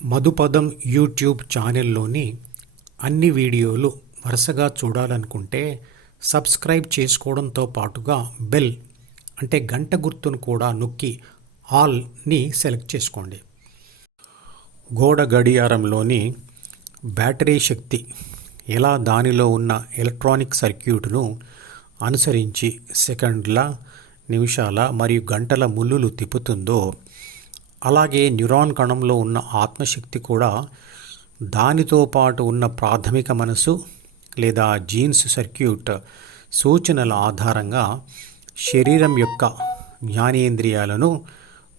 మధుపదం YouTube ఛానల్లోని అన్ని వీడియోలు వరుసగా చూడాలనుకుంటే సబ్స్క్రైబ్ చేసుకోవడంతో పాటుగా బెల్ అంటే గంట గుర్తును కూడా నొక్కి ఆల్ని సెలెక్ట్ చేసుకోండి. గోడ గడియారంలోని బ్యాటరీ శక్తి ఎలా దానిలో ఉన్న ఎలక్ట్రానిక్ సర్క్యూట్ను అనుసరించి సెకండ్ల, నిమిషాల మరియు గంటల ముల్లులు తిప్పుతుందో, అలాగే న్యూరాన్ కణంలో ఉన్న ఆత్మశక్తి కూడా దానితో పాటు ఉన్న ప్రాథమిక మనసు లేదా జీన్స్ సర్క్యూట్ సూచనల ఆధారంగా శరీరం యొక్క జ్ఞానేంద్రియాలను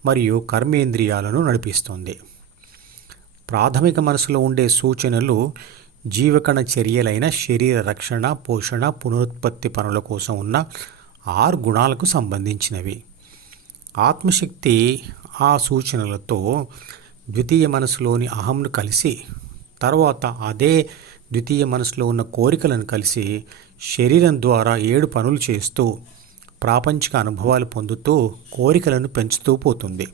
మరియు కర్మేంద్రియాలను నడిపిస్తుంది. ప్రాథమిక మనసులో ఉండే సూచనలు జీవకణ చర్యలైన శరీర రక్షణ, పోషణ, పునరుత్పత్తి పనుల కోసం ఉన్న 6 గుణాలకు సంబంధించినవి. ఆత్మశక్తి ఆ సూచనలతో ద్వితీయ మనసులోని అహంను కలిసి, తర్వాత అదే ద్వితీయ మనసులో ఉన్న కోరికలను కలిసి శరీరం ద్వారా 7 పనులు చేస్తూ ప్రాపంచిక అనుభవాలు పొందుతూ కోరికలను పెంచుతూ పోతుంది.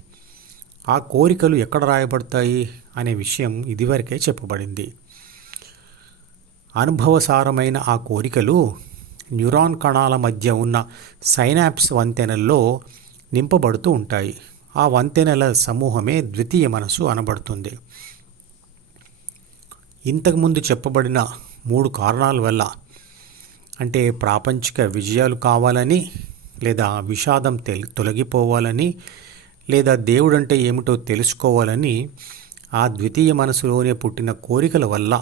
ఆ కోరికలు ఎక్కడ రాయబడతాయి అనే విషయం ఇదివరకే చెప్పబడింది. అనుభవసారమైన ఆ కోరికలు న్యూరాన్ కణాల మధ్య ఉన్న సైనాప్స్ వంతెనల్లో నింపబడుతూ ఉంటాయి. ఆ వంతెనల సమూహమే ద్వితీయ మనసు అనబడుతుంది. ఇంతకుముందు చెప్పబడిన 3 కారణాల వల్ల, అంటే ప్రాపంచిక విజయాలు కావాలని, లేదా విషాదం తొలగిపోవాలని, లేదా దేవుడంటే ఏమిటో తెలుసుకోవాలని ఆ ద్వితీయ మనసులోనే పుట్టిన కోరికల వల్ల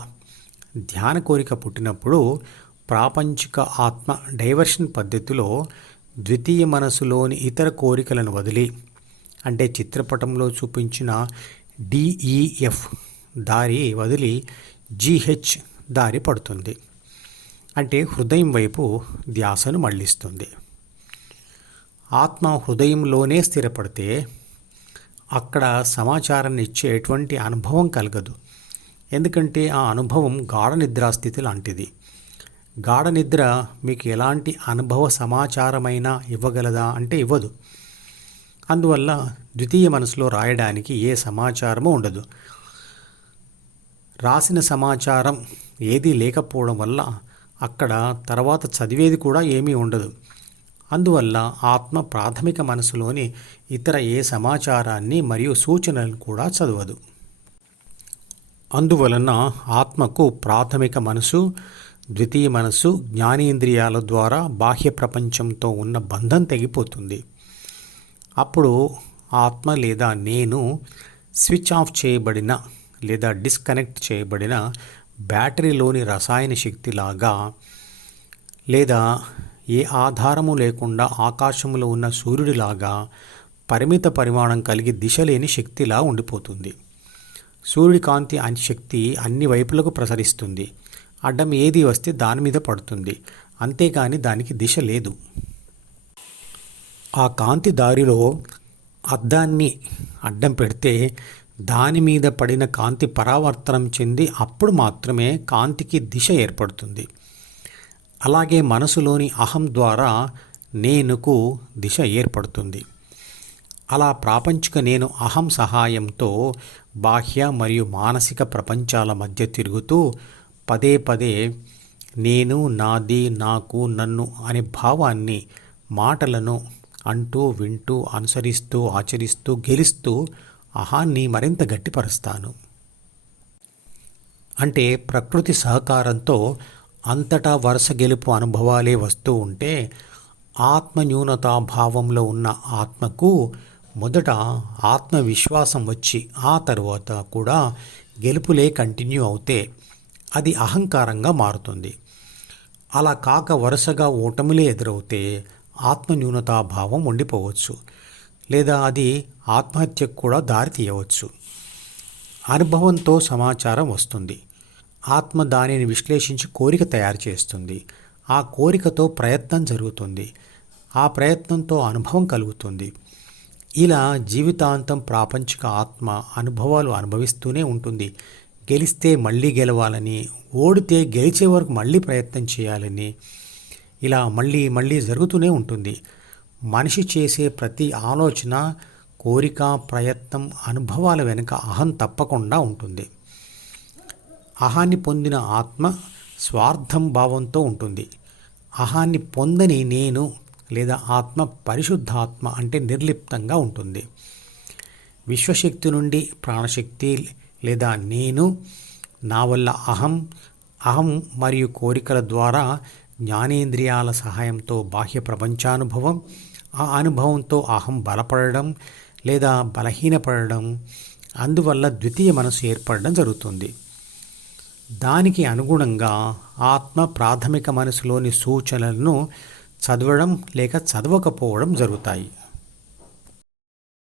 ధ్యాన కోరిక పుట్టినప్పుడు ప్రాపంచిక ఆత్మ డైవర్షన్ పద్ధతిలో ద్వితీయ మనసులోని ఇతర కోరికలను వదిలి, అంటే చిత్రపటంలో చూపించిన DEF దారి వదిలి GH దారి పడుతుంది. అంటే హృదయం వైపు ధ్యాసను మళ్లిస్తుంది. ఆత్మ హృదయంలోనే స్థిరపడితే అక్కడ సమాచారాన్ని ఇచ్చే ఎటువంటి అనుభవం కలగదు. ఎందుకంటే ఆ అనుభవం గాఢ నిద్రాస్థితి లాంటిది. గాఢ నిద్ర మీకు ఎలాంటి అనుభవ సమాచారమైనా ఇవ్వగలదా అంటే ఇవ్వదు. అందువల్ల ద్వితీయ మనసులో రాయడానికి ఏ సమాచారము ఉండదు. రాసిన సమాచారం ఏదీ లేకపోవడం వల్ల అక్కడ తర్వాత చదివేది కూడా ఏమీ ఉండదు. అందువల్ల ఆత్మ ప్రాథమిక మనసులోని ఇతర ఏ సమాచారాన్ని మరియు సూచనలను కూడా చదవదు. అందువలన ఆత్మకు ప్రాథమిక మనసు, ద్వితీయ మనసు, జ్ఞానేంద్రియాల ద్వారా బాహ్య ప్రపంచంతో ఉన్న బంధం తెగిపోతుంది. అప్పుడు ఆత్మ లేదా నేను స్విచ్ ఆఫ్ చేయబడిన లేదా డిస్కనెక్ట్ చేయబడిన బ్యాటరీలోని రసాయన శక్తిలాగా, లేదా ఏ ఆధారము లేకుండా ఆకాశంలో ఉన్న సూర్యుడిలాగా పరిమిత పరిమాణం కలిగి దిశ లేని శక్తిలా ఉండిపోతుంది. సూర్యుడి కాంతి శక్తి అన్ని వైపులకు ప్రసరిస్తుంది. అడ్డం ఏది వస్తే దాని మీద పడుతుంది, అంతేకాని దానికి దిశ లేదు. ఆ కాంతి దారిలో అద్దాన్ని అడ్డం పెడితే దాని మీద పడిన కాంతి పరావర్తనం చెంది అప్పుడు మాత్రమే కాంతికి దిశ ఏర్పడుతుంది. అలాగే మనసులోని అహం ద్వారా నేనుకు దిశ ఏర్పడుతుంది. అలా ప్రాపంచిక నేను అహం సహాయంతో బాహ్య మరియు మానసిక ప్రపంచాల మధ్య తిరుగుతూ పదే పదే నేను, నాది, నాకు, నన్ను అనే భావాన్ని, మాటలను అంటూ వింటూ అనుసరిస్తూ ఆచరిస్తూ గెలుస్తూ అహాన్ని మరింత గట్టిపరుస్తాను. అంటే ప్రకృతి సహకారంతో అంతటా వరుస గెలుపు అనుభవాలే వస్తూ ఉంటే ఆత్మన్యూనతా భావంలో ఉన్న ఆత్మకు మొదట ఆత్మవిశ్వాసం వచ్చి ఆ తరువాత కూడా గెలుపులే కంటిన్యూ అవుతే అది అహంకారంగా మారుతుంది. అలా కాక వరుసగా ఓటములే ఎదురవుతే ఆత్మన్యూనతా భావం ఉండిపోవచ్చు, లేదా అది ఆత్మహత్యకు కూడా దారి తీయవచ్చు. అనుభవంతో సమాచారం వస్తుంది. ఆత్మ దానిని విశ్లేషించి కోరిక తయారు చేస్తుంది. ఆ కోరికతో ప్రయత్నం జరుగుతుంది. ఆ ప్రయత్నంతో అనుభవం కలుగుతుంది. ఇలా జీవితాంతం ప్రాపంచిక ఆత్మ అనుభవాలు అనుభవిస్తూనే ఉంటుంది. గెలిస్తే మళ్ళీ గెలవాలని, ఓడితే గెలిచే వరకు మళ్ళీ ప్రయత్నం చేయాలని, ఇలా మళ్ళీ మళ్ళీ జరుగుతూనే ఉంటుంది. మనిషి చేసే ప్రతి ఆలోచన కోరిక, ప్రయత్నం, అనుభవాల వెనుక అహం తప్పకుండా ఉంటుంది. అహాన్ని పొందిన ఆత్మ స్వార్థం భావంతో ఉంటుంది. అహాన్ని పొందని నేను లేదా ఆత్మ పరిశుద్ధాత్మ అంటే నిర్లిప్తంగా ఉంటుంది. విశ్వశక్తి నుండి ప్రాణశక్తి లేదా నేను, నా వల్ల అహం మరియు కోరికల ద్వారా జ్ఞానేంద్రియాల సహాయంతో బాహ్య ప్రపంచానుభవం, ఆ అనుభవంతో అహం బలపడడం లేదా బలహీనపడడం, అందువల్ల ద్వితీయ మనసు ఏర్పడడం జరుగుతుంది. దానికి అనుగుణంగా ఆత్మ ప్రాథమిక మనసులోని సూచనలను చదవడం లేక చదవకపోవడం జరుగుతాయి.